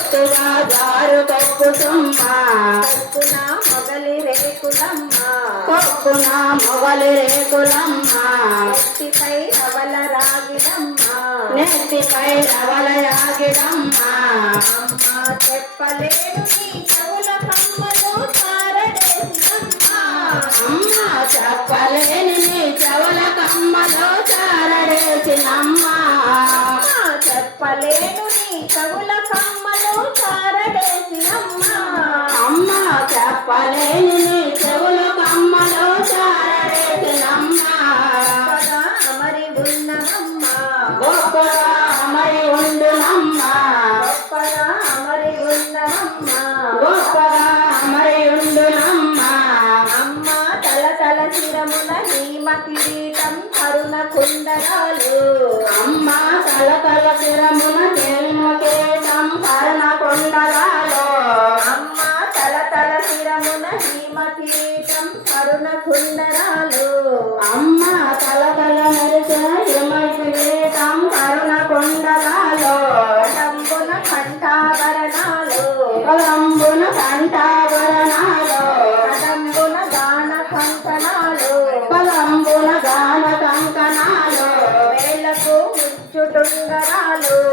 బొత్తుగా జారు కొప్పుతుమ్మ కొప్పున మొగలి రేకులమ్మ కొప్పున మొగలి రేకులమ్మ నెత్తిపై రవల రాగిడమ్మ నెత్తిపై రవల యాగిడమ్మ అమ్మ చెప్పలేను నీ చెవుల కమ్మలు తారడేసినమ్మ అమ్మ చెప్పలేని నీ చెవుల కమ్మలో చారడేసినమ్మ అమ్మ చెప్పలేను నీ చెవుల చెప్పలేని నీ చెవుల కమ్మలో చారడేసినమ్మ గొప్పగా అమరి ఉన్నదమ్మ గొప్పగా అమరి ఉండునమ్మ గొప్పగా అమరి ఉన్నదమ్మ గొప్పగా అమరి ఉండునమ్మ అమ్మ తల తల చిరముల హీమ కిరీటం కరుణ కుండరాలు. అమ్మ తల హీమ కిరీటం కరుణ కుండరాలు అమ్మ తల తల మెరిసిన హిమ కిరీటం కరుణ కొండలాలో కంబున కంఠాభరణాలు. కొలంబున కంఠాభరణాలో. కదంబున గాన కంకణాలు. కలంబున గాన కంకణాలో. వేలకు ముచ్చుటుంగరాలు.